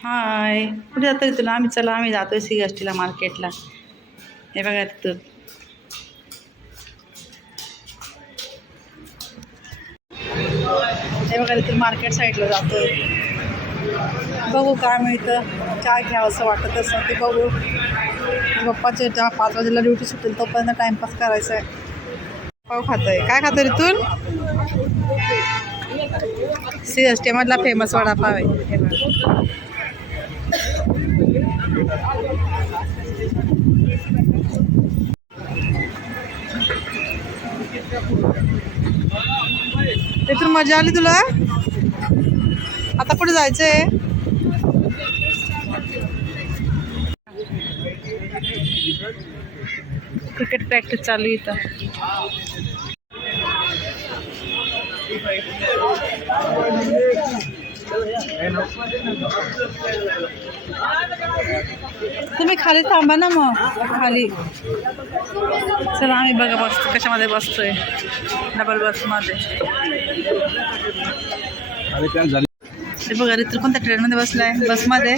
हाय. कुठे जातोय तुला आम्ही चला आम्ही जातो सी एस टीला मार्केटला. हे बघा तिथून हे बघा तिथून मार्केट साईडला जातो बघू काय मिळतं. काय घ्यावं असं वाटत असं ते बघू. पप्पाचे जेव्हा पाच वाजेला ड्युटी सुटेल तोपर्यंत टाइमपास करायचा आहे. पाव खातोय. काय खातोय ऋतून सी एस टी मधला फेमस वडापाव आहे. हे बघा तिथून मजा आली तुला? आता कुठे जायचंय. क्रिकेट प्रॅक्टिस चालू आहे इथं. तुम्ही खाली थांबा ना मग. खाली. चला आम्ही बघा बसतो. कशामध्ये बसतोय? डबल बसमध्ये ते बघा रित्र कोणत्या ट्रेनमध्ये बसलाय? बसमध्ये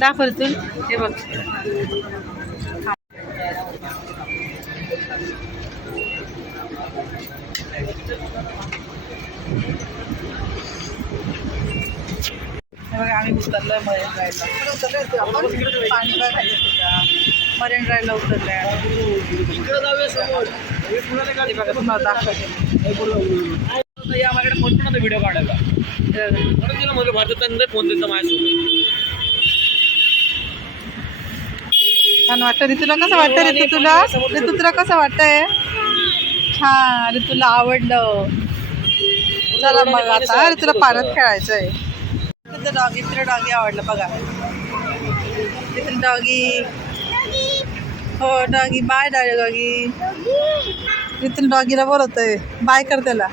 दाखवतो हे बघ. आम्ही उतरलोय मरीन पाणी तुझ्या मरीन हे बघा तुम्हाला दाखवते. या माझ्याकडे फोन पण होता व्हिडिओ काढायला. म्हणून तिला म्हणलं भारतात फोन देतो माझ्यासोबत छान वाटतं. ऋतूला कसं वाटतं ऋतू तुला ऋतू तुला कसं वाटतंय? छान. ऋतूला आवडलं. चला मग आता ऋतूला पाण्यात खेळायचं आहे तिथं डॉगी तिला डॉगी आवडलं बघा. तिथं डॉगी हो डॉगी बाय डॉगी डॉगी तिथून डॉगीला बोलवतोय. बाय कर त्याला.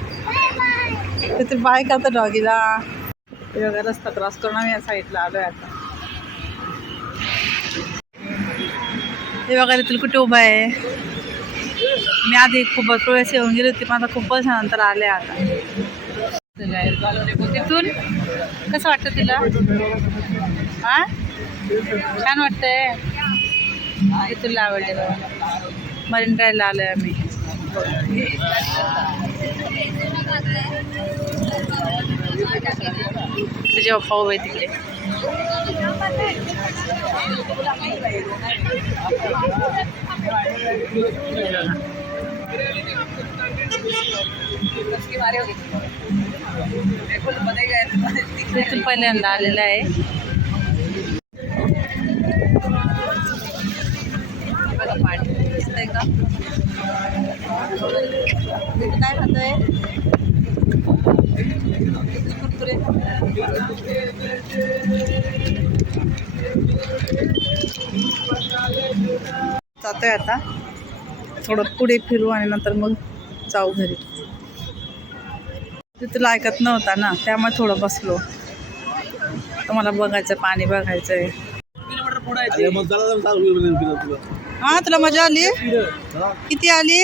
तिथून बाय करतो डॉगीला हे बघा रस्ता क्रॉस करून आम्ही या साईडला आलोय आता. हे बघा तिथून कुठे उभा आहे. मी आधी खूप वेळेस येऊन गेली होती पण आता खूपच नंतर आले आता. तिथून. कसं वाटतं तिला? हा छान वाटतंय. तुला आवडले बघा. मरीन ड्राईव्हला आलोय आम्ही. तुझे पप्पा उभे तिकडे. तिथून पहिल्यांदा आलेला आहे. बघा पाणी दिसतंय का? तिथं काय खातोय? कुरकुरे जातोय आता. थोडं पुढे फिरू आणि नंतर मग जाऊ घरी. ते तुला ऐकत नव्हता ना त्यामुळे थोडं बसलो. तुम्हाला बघायचं पाणी बघायचं आहे हां तुला मजा आली? किती आली?